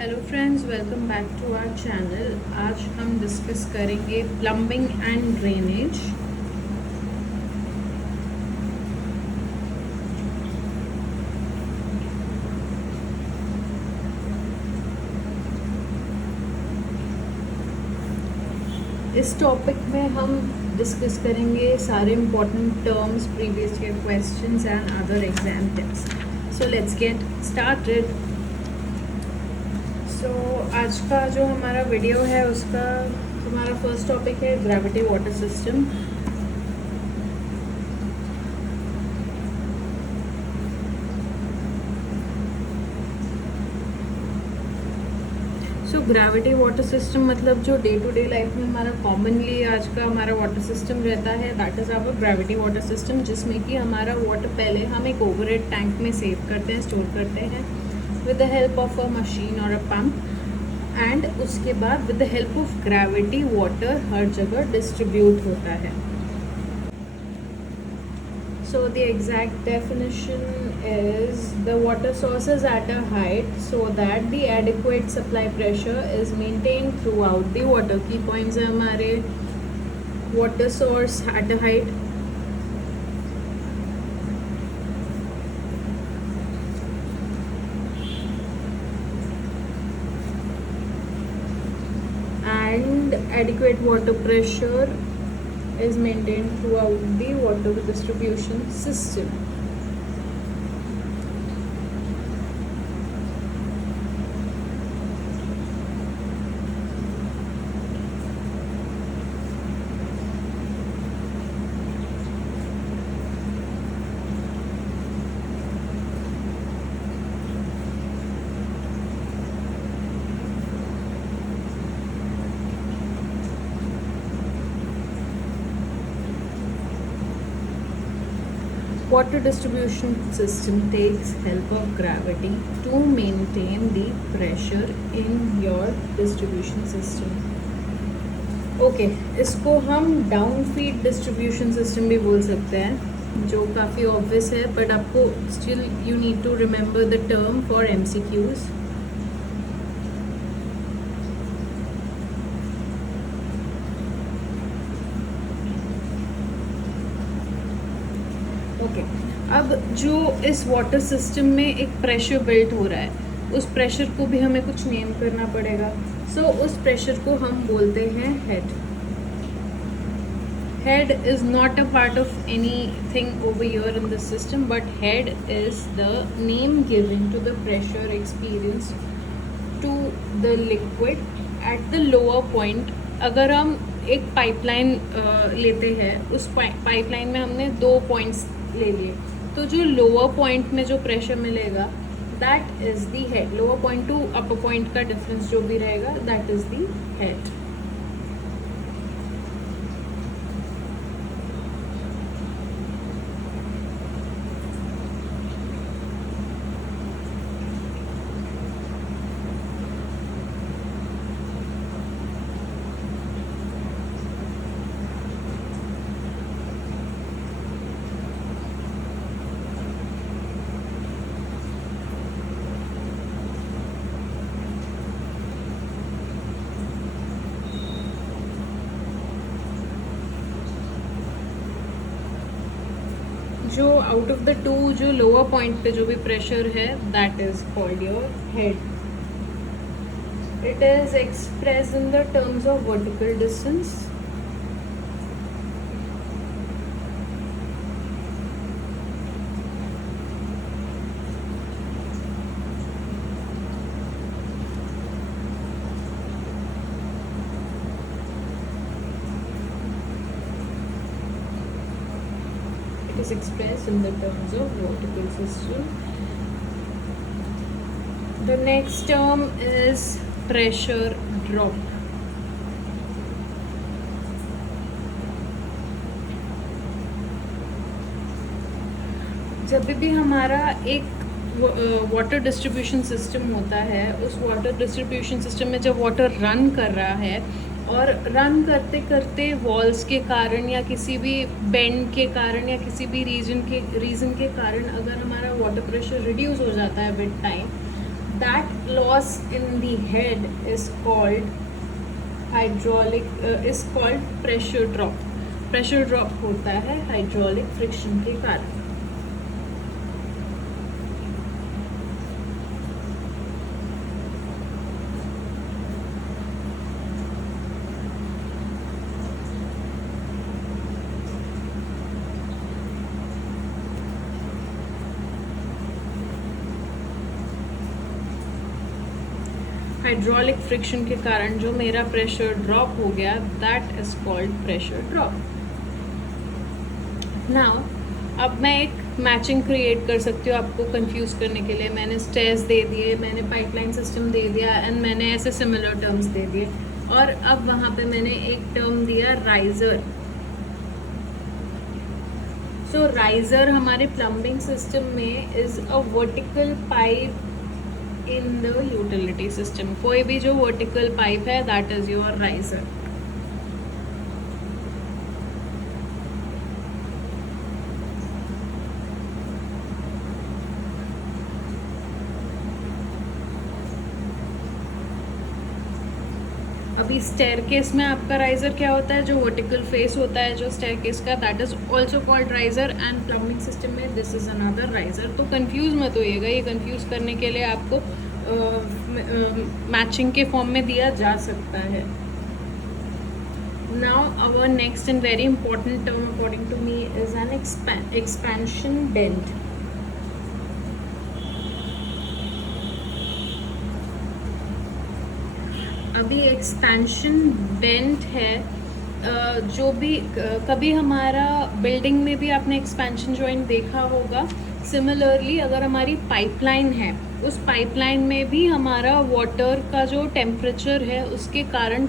Hello friends, welcome back to our channel. आज हम discuss करेंगे प्लम्बिंग एंड ड्रेनेज। इस टॉपिक में हम डिस्कस करेंगे सारे important terms, previous year questions and other exam tips. So let's get started. So आज का जो हमारा वीडियो है उसका हमारा फर्स्ट टॉपिक है gravity water system. So gravity water system मतलब जो डे टू डे लाइफ में हमारा कॉमनली आज का हमारा वाटर सिस्टम रहता है, that is our gravity water system, जिसमें कि हमारा वाटर पहले हम एक ओवरहेड टैंक में सेव करते हैं, स्टोर करते हैं with the help of a machine और अ पंप, एंड उसके बाद with the help of gravity water हर जगह डिस्ट्रीब्यूट होता है। So the exact definition is the water source is at a height so that the adequate supply pressure is maintained throughout the water. Key points है हमारे water source at a height, and adequate water pressure is maintained throughout the water distribution system. Water distribution system takes help of gravity to maintain the pressure in your distribution system. Okay, इसको हम down feed distribution system भी बोल सकते हैं, जो काफ़ी obvious है, but आपको still you need to remember the term for MCQs. Okay, अब जो इस वाटर सिस्टम में एक प्रेशर बिल्ट हो रहा है, उस प्रेशर को भी हमें कुछ नेम करना पड़ेगा. सो उस प्रेशर को हम बोलते हैं head. Head is not a part of anything over here in the system, but head is the name given to the pressure experienced to the liquid at the lower point. अगर हम एक pipeline लेते हैं, उस pipeline में हमने 2 points ले लिए, तो जो लोअर पॉइंट में जो प्रेशर मिलेगा that is the head. Lower point two upper point का डिफरेंस जो भी रहेगा दैट इज़ दी हेड. जो आउट ऑफ द टू जो लोअर पॉइंट पे जो भी प्रेशर है that is called your head. It is express in the terms of vertical distance. Is expressed in the terms of vertical system. The next term is pressure drop. जब भी हमारा एक water distribution system होता है, उस water distribution system में जब water run कर रहा है और रन करते करते वॉल्स के कारण या किसी भी बेंड के कारण या किसी भी रीजन के कारण अगर हमारा वाटर प्रेशर रिड्यूस हो जाता है with time, that loss in the head is called is called pressure drop. Pressure drop होता है हाइड्रोलिक फ्रिक्शन के कारण. हाइड्रोलिक फ्रिक्शन के कारण जो मेरा प्रेशर ड्रॉप हो गया, that is called pressure drop. Now अब मैं एक मैचिंग क्रिएट कर सकती हूँ आपको कंफ्यूज करने के लिए. मैंने स्टेयर्स दे दिए, मैंने पाइपलाइन सिस्टम दे दिया एंड मैंने ऐसे सिमिलर टर्म्स दे दिए. और अब वहाँ पे मैंने एक टर्म दिया राइजर. सो राइजर हमारे प्लम्बिंग सिस्टम में is a vertical pipe in the utility system. कोई भी जो वर्टिकल पाइप है दैट इज योर राइजर. अभी स्टेयरकेस में आपका राइजर क्या होता है, जो वर्टिकल फेस होता है जो स्टेयरकेस का, that is also called riser. And plumbing system में दिस इज अनदर राइजर. तो कंफ्यूज मत होइएगा, ये कंफ्यूज करने के लिए आपको मैचिंग के फॉर्म में दिया जा सकता है. Now our next and very important term according to me is an expansion bend. अभी एक्सपेंशन बेंट है, जो भी कभी हमारा बिल्डिंग में भी आपने एक्सपेंशन जॉइंट देखा होगा. सिमिलरली अगर हमारी पाइपलाइन है, उस पाइपलाइन में भी हमारा वाटर का जो टेम्परेचर है उसके कारण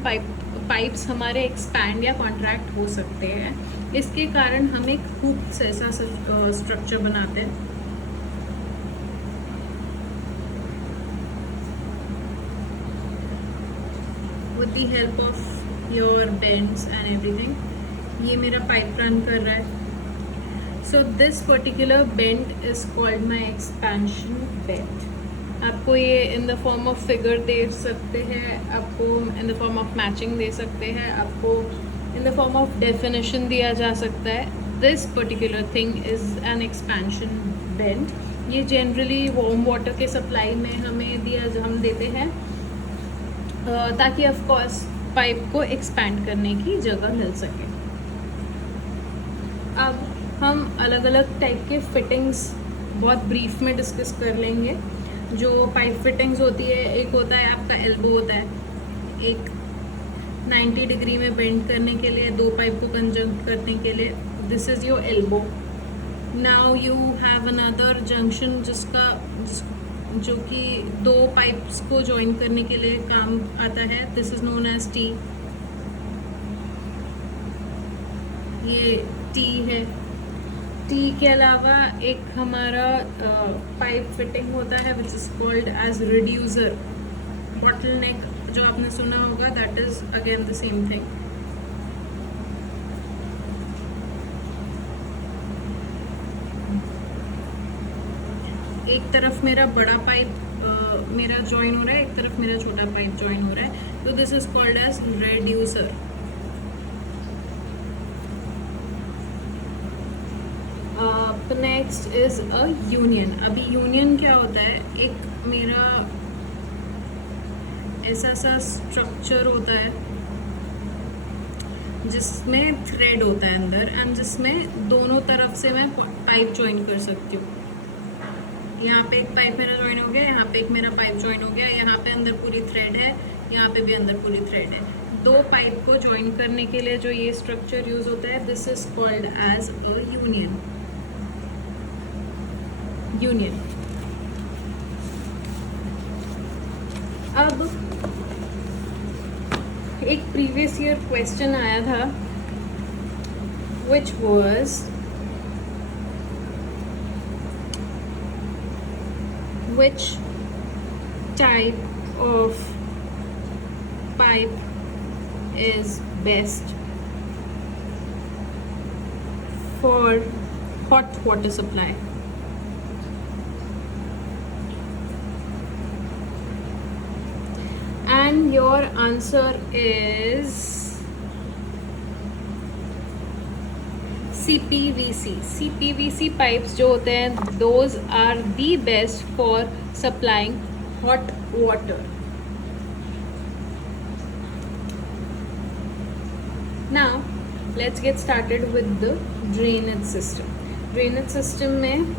पाइप्स हमारे एक्सपैंड या कॉन्ट्रैक्ट हो सकते हैं. इसके कारण हम एक हुक ऐसा स्ट्रक्चर बनाते हैं. With the help of your bends and everything, ये मेरा पाइप रन कर रहा है. So this particular bend is called my expansion bend. आपको ये in the form of figure दे सकते हैं, आपको in the form of matching दे सकते हैं, आपको in the form of definition दिया जा सकता है. This particular thing is an expansion bend. ये generally warm water के सप्लाई में हम देते हैं ताकि ऑफ कोर्स पाइप को एक्सपैंड करने की जगह मिल सके. अब हम अलग अलग टाइप के फिटिंग्स बहुत ब्रीफ में डिस्कस कर लेंगे. जो पाइप फिटिंग्स होती है, एक होता है आपका एल्बो होता है, एक 90 डिग्री में बेंड करने के लिए, दो पाइप को कंजंक्ट करने के लिए. This is your elbow. Now you have another junction जो कि दो पाइप्स को जॉइन करने के लिए काम आता है. This is known as tee. ये टी है. टी के अलावा एक हमारा पाइप फिटिंग होता है which is called as reducer. Bottle neck जो आपने सुना होगा, that is again the same thing. एक तरफ मेरा बड़ा पाइप मेरा जॉइन हो रहा है, एक तरफ मेरा छोटा पाइप जॉइन हो रहा है. तो this is called as reducer. Next is a union. अभी यूनियन क्या होता है, एक मेरा ऐसा सा स्ट्रक्चर होता है जिसमें थ्रेड होता है अंदर एंड जिसमें दोनों तरफ से मैं पाइप जॉइन कर सकती हूँ. यहाँ पे एक पाइप मेरा ज्वाइन हो गया, यहाँ पे एक मेरा पाइप ज्वाइन हो गया, यहाँ पे अंदर पूरी थ्रेड है, यहाँ पे भी अंदर पूरी थ्रेड है. दो पाइप को ज्वाइन करने के लिए जो ये स्ट्रक्चर यूज होता है, this is called as a union. अब एक प्रीवियस ईयर क्वेश्चन आया था which was which type of pipe is best for hot water supply. and your answer is CPVC. CPVC pipes जो होते हैं, those are the best for supplying hot water. Now let's get started with the drainage system. Drainage system में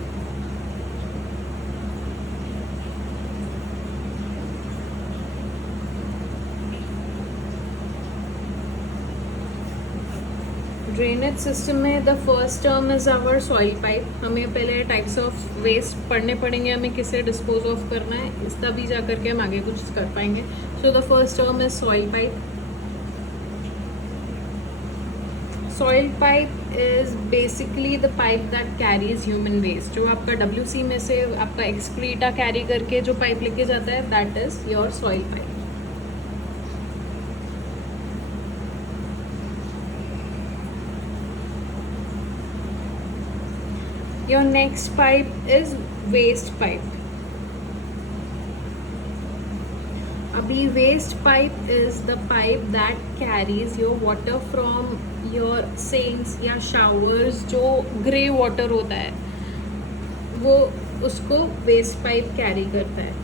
drainage system में the first term is our soil pipe. हमें पहले types of waste पढ़ने पड़ेंगे, हमें किसे डिस्पोज ऑफ करना है, इस तभी जा करके हम आगे कुछ कर पाएंगे. So the first term is soil pipe. Soil pipe is basically the pipe that carries human waste. जो आपका WC में से आपका एक्सक्रीटा कैरी करके जो पाइप लेके जाता है, that is your soil pipe. Your next pipe is waste pipe. Abhi waste pipe is the pipe that carries your water from your sinks या showers. जो grey water होता है वो उसको waste pipe carry करता है.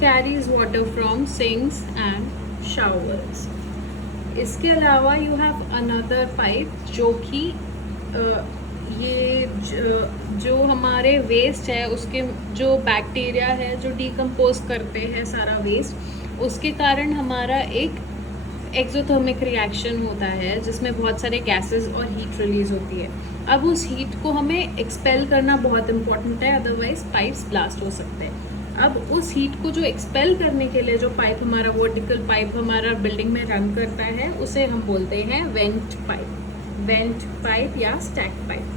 Carries water from sinks and showers. इसके अलावा you have another pipe जो कि ये जो हमारे वेस्ट है उसके जो बैक्टीरिया है जो डिकम्पोज करते हैं सारा वेस्ट, उसके कारण हमारा एक एक्सोथर्मिक रिएक्शन होता है जिसमें बहुत सारे गैसेस और हीट रिलीज होती है. अब उस हीट को हमें एक्सपेल करना बहुत इंपॉर्टेंट है, अदरवाइज पाइप्स ब्लास्ट हो सकते हैं. अब उस हीट को जो एक्सपेल करने के लिए जो पाइप हमारा वर्टिकल पाइप हमारा बिल्डिंग में रन करता है उसे हम बोलते हैं वेंट पाइप. वेंट पाइप या स्टैक पाइप.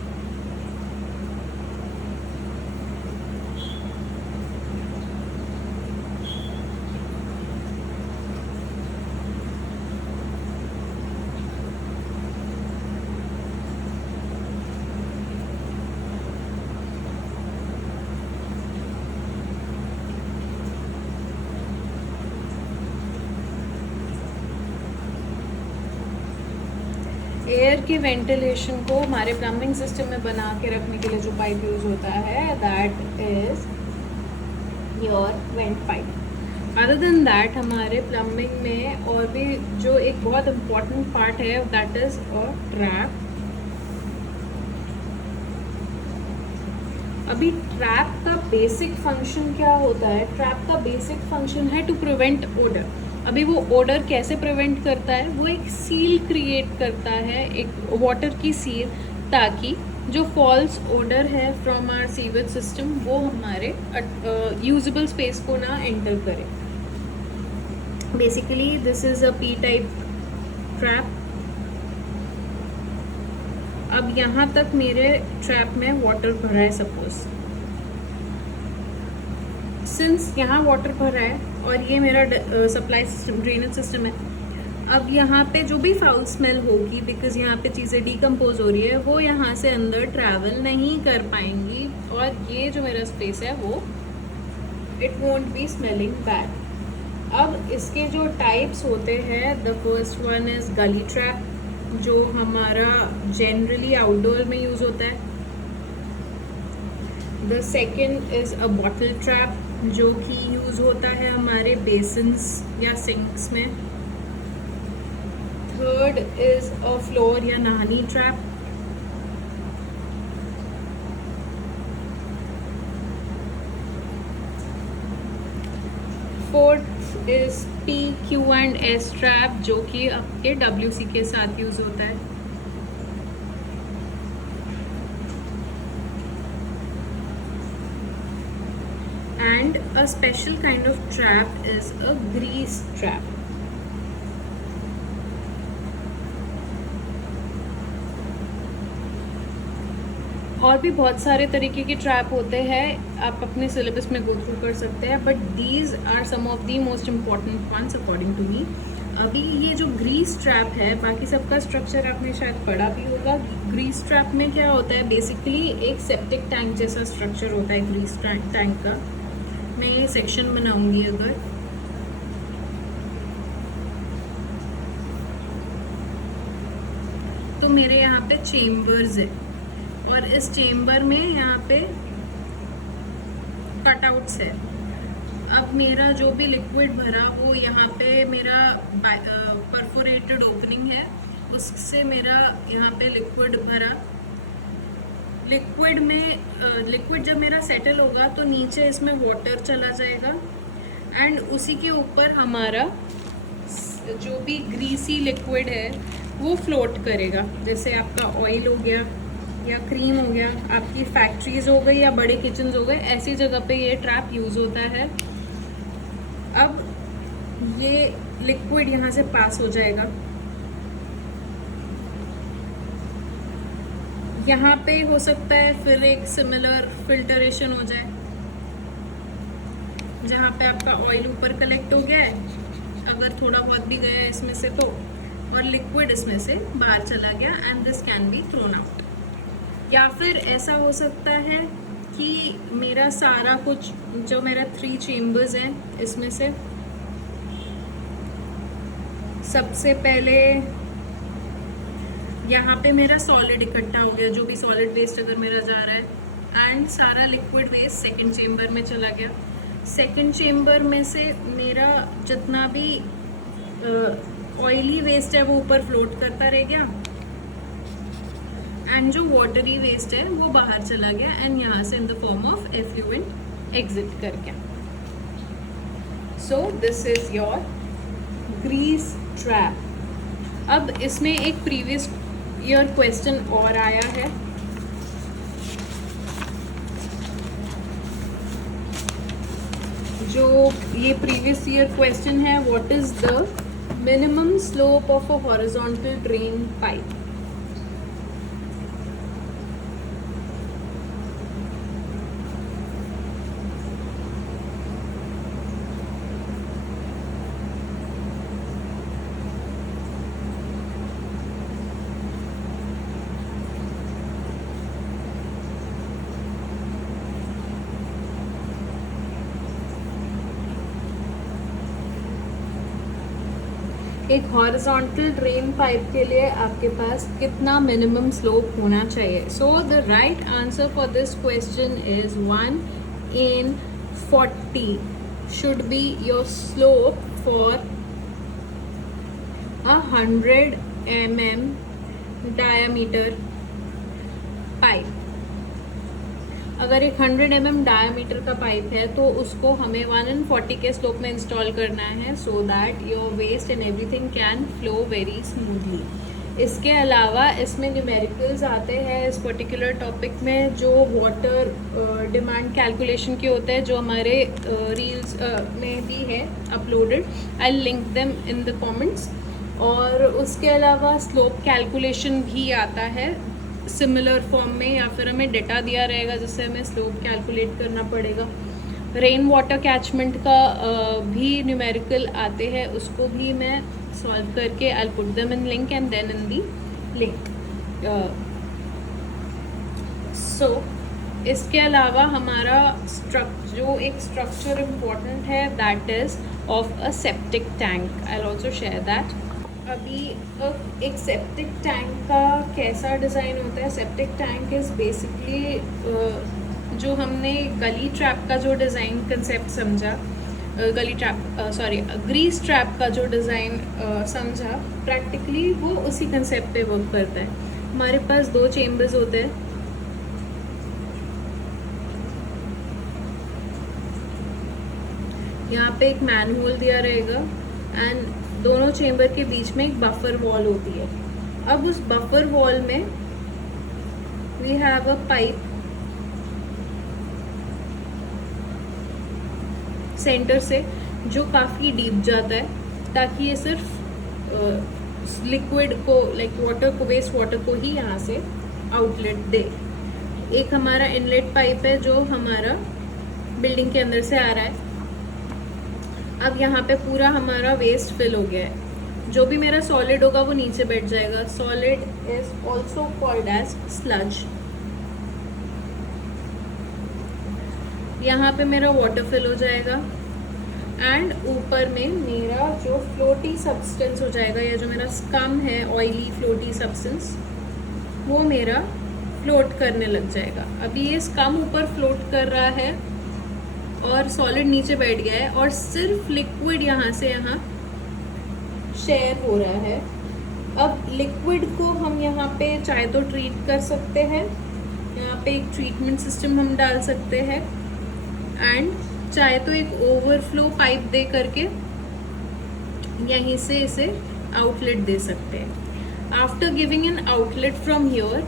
एयर के वेंटिलेशन को हमारे प्लम्बिंग सिस्टम में बना के रखने के लिए जो पाइप यूज होता है, that is your went pipe. Other than that हमारे प्लम्बिंग में और भी जो एक बहुत इम्पॉर्टेंट पार्ट है, दैट इज अ ट्रैप. अभी ट्रैप का बेसिक फंक्शन क्या होता है? ट्रैप का बेसिक फंक्शन है टू प्रिवेंट ओडर. अभी वो ओडर कैसे प्रिवेंट करता है? वो एक सील क्रिएट करता है, एक वाटर की सील, ताकि जो फॉल्स ओडर है फ्रॉम आवर सीवेज सिस्टम वो हमारे यूजेबल स्पेस को ना एंटर करे. Basically this is a P type trap. अब यहाँ तक मेरे ट्रैप में वाटर भरा है सपोज. सिंस यहाँ वाटर भरा है और ये मेरा सप्लाई सिस्टम ड्रेनेज सिस्टम है, अब यहाँ पे जो भी फाउल स्मेल होगी, बिकॉज यहाँ पे चीज़ें डिकम्पोज हो रही है, वो यहाँ से अंदर ट्रैवल नहीं कर पाएंगी और ये जो मेरा स्पेस है वो it won't be smelling bad. अब इसके जो टाइप्स होते हैं, द फर्स्ट वन इज गली ट्रैप जो हमारा जनरली आउटडोर में यूज़ होता है. The second is a bottle trap जो कि यूज़ होता है हमारे बेसिन्स या सिंक्स में. थर्ड इज़ अ फ्लोर या नहानी trap. Fourth is PQ&S trap जो कि आपके WC के साथ यूज़ होता है. And a special kind of trap is a grease trap. और भी बहुत सारे तरीके के ट्रैप होते हैं, आप अपने सिलेबस में गो थ्रू कर सकते हैं, but these are some of the most important ones according to me. अभी ये जो ग्रीस ट्रैप है, बाकी सबका स्ट्रक्चर आपने शायद पढ़ा भी होगा। ग्रीस ट्रैप में क्या होता है, बेसिकली एक सेप्टिक टैंक जैसा स्ट्रक्चर होता है ग्रीस टैंक का। मैं ये सेक्शन बनाऊंगी अगर, तो मेरे यहाँ पे चेम्बर्स है और इस चेम्बर में यहाँ पे कटआउट्स है। अब मेरा जो भी लिक्विड भरा वो यहाँ पे मेरा परफोरेटेड ओपनिंग है, उससे मेरा यहाँ पे लिक्विड भरा। लिक्विड में लिक्विड जब मेरा सेटल होगा तो नीचे इसमें वाटर चला जाएगा एंड उसी के ऊपर हमारा जो भी ग्रीसी लिक्विड है वो फ्लोट करेगा। जैसे आपका ऑयल हो गया या क्रीम हो गया, आपकी फैक्ट्रीज हो गई या बड़े किचन्स हो गए, ऐसी जगह पे ये ट्रैप यूज़ होता है। अब ये लिक्विड यहाँ से पास हो जाएगा, यहाँ पे हो सकता है फिर एक सिमिलर फिल्टरेशन हो जाए, जहाँ पे आपका ऑयल ऊपर कलेक्ट हो गया है, अगर थोड़ा बहुत भी गया है इसमें से तो, और लिक्विड इसमें से बाहर चला गया and this can be thrown out. या फिर ऐसा हो सकता है कि मेरा सारा कुछ, जो मेरा 3 चेम्बर्स हैं, इसमें से सबसे पहले यहाँ पे मेरा सॉलिड इकट्ठा हो गया, जो भी सॉलिड वेस्ट अगर मेरा जा रहा है, एंड सारा लिक्विड वेस्ट सेकंड चेम्बर में चला गया। सेकंड चेम्बर में से मेरा जितना भी ऑयली वेस्ट है वो ऊपर फ्लोट करता रह गया एंड जो वाटरी वेस्ट है वो बाहर चला गया एंड यहाँ से in the form of effluent exit कर गया। So this is your grease trap. अब इसमें एक प्रीवियस ईयर क्वेश्चन और आया है, जो ये प्रीवियस ईयर क्वेश्चन है, what is the minimum slope of a horizontal drain pipe. एक हॉरिजॉन्टल ड्रेन पाइप के लिए आपके पास कितना मिनिमम स्लोप होना चाहिए। So the right answer for this question is 1/40 should be your slope for 100 mm diameter pipe. अगर एक 100 mm diameter का पाइप है तो उसको हमें 1/40 के स्लोप में इंस्टॉल करना है, so that your waste and everything can flow very smoothly. इसके अलावा इसमें न्यूमेरिकल्स आते हैं इस पर्टिकुलर टॉपिक में, जो वाटर डिमांड कैलकुलेशन के होते हैं, जो हमारे रील्स में भी है uploaded. I link them in the comments. और उसके अलावा स्लोप कैलकुलेशन भी आता है सिमिलर फॉर्म में, या फिर हमें डेटा दिया रहेगा जिससे हमें स्लोप कैलकुलेट करना पड़ेगा। रेन वाटर कैचमेंट का भी न्यूमेरिकल आते हैं, उसको भी मैं सॉल्व करके I put them in link and then in the link. So इसके अलावा हमारा जो एक स्ट्रक्चर इम्पॉर्टेंट है, that is of a septic tank. I also share that. अभी एक सेप्टिक टैंक का कैसा डिज़ाइन होता है। सेप्टिक टैंक इज़ बेसिकली जो हमने गली ट्रैप का जो डिज़ाइन कंसेप्ट समझा, ग्रीस ट्रैप का जो डिज़ाइन समझा, प्रैक्टिकली वो उसी कंसेप्ट पे वर्क करता है। हमारे पास 2 चेम्बर्स होते हैं, यहाँ पे एक मैनहोल दिया रहेगा एंड दोनों चेम्बर के बीच में एक बफर वॉल होती है। अब उस बफर वॉल में we have a pipe centre से जो काफ़ी डीप जाता है, ताकि ये सिर्फ लिक्विड को, लाइक वाटर को, वेस्ट वाटर को ही यहाँ से आउटलेट दे। एक हमारा इनलेट पाइप है जो हमारा बिल्डिंग के अंदर से आ रहा है। अब यहाँ पे पूरा हमारा वेस्ट फिल हो गया है। जो भी मेरा सॉलिड होगा वो नीचे बैठ जाएगा. Solid is also called as sludge. यहाँ पे मेरा वाटर फिल हो जाएगा एंड ऊपर में मेरा जो फ्लोटी सब्सटेंस हो जाएगा, या जो मेरा स्कम है, ऑयली फ्लोटी सब्सटेंस, वो मेरा फ्लोट करने लग जाएगा. अभी ये स्कम ऊपर फ्लोट कर रहा है और सॉलिड नीचे बैठ गया है और सिर्फ लिक्विड यहाँ से यहाँ शेयर हो रहा है. अब लिक्विड को हम यहाँ पे चाहे तो ट्रीट कर सकते हैं, यहाँ पे एक ट्रीटमेंट सिस्टम हम डाल सकते हैं, एंड चाहे तो एक ओवरफ्लो पाइप दे करके यहीं से इसे आउटलेट दे सकते हैं. After giving an outlet from here,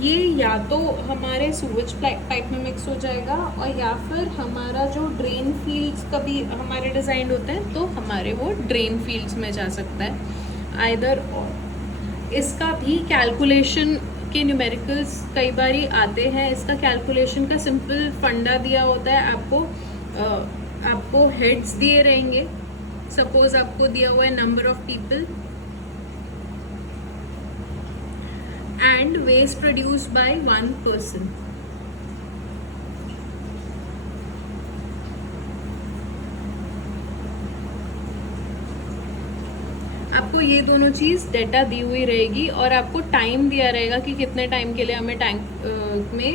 ये या तो हमारे सूवेज पाइप में मिक्स हो जाएगा और या फिर हमारा जो ड्रेन फील्ड्स कभी हमारे डिज़ाइन होते हैं तो हमारे वो ड्रेन फील्ड्स में जा सकता है. आइदर और. इसका भी कैलकुलेशन के न्यूमेरिकल्स कई बार आते हैं. इसका कैलकुलेशन का सिंपल फंडा दिया होता है. आपको हेड्स दिए रहेंगे. सपोज आपको दिया हुआ है number of people and waste produced by one person. आपको ये दोनों चीज़ डेटा दी हुई रहेगी और आपको टाइम दिया रहेगा कि कितने टाइम के लिए हमें टैंक में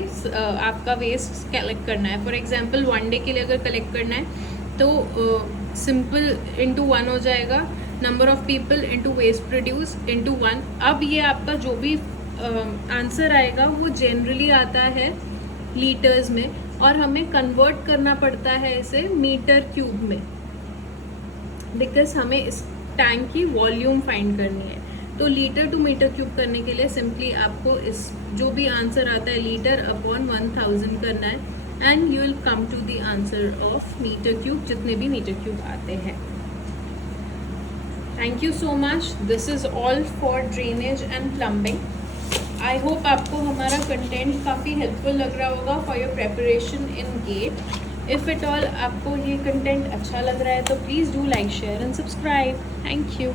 आपका वेस्ट कलेक्ट करना है. फॉर एग्जांपल 1 डे के लिए अगर कलेक्ट करना है तो सिंपल इंटू 1 हो जाएगा. Number of people into waste produce into 1. अब ये आपका जो भी आंसर आएगा वो जनरली आता है लीटर्स में और हमें कन्वर्ट करना पड़ता है इसे मीटर क्यूब में, बिकॉज हमें इस टैंक की वॉल्यूम फाइंड करनी है. तो लीटर टू मीटर क्यूब करने के लिए सिंपली आपको इस जो भी आंसर आता है लीटर अपॉन 1000 करना है and you will come to the answer of metre cube, जितने भी मीटर क्यूब आते हैं. Thank you so much. This is all for drainage and plumbing. I hope आपको हमारा कंटेंट काफ़ी हेल्पफुल लग रहा होगा for your preparation in GATE. If at all आपको ये कंटेंट अच्छा लग रहा है तो please do like, share and subscribe. Thank you.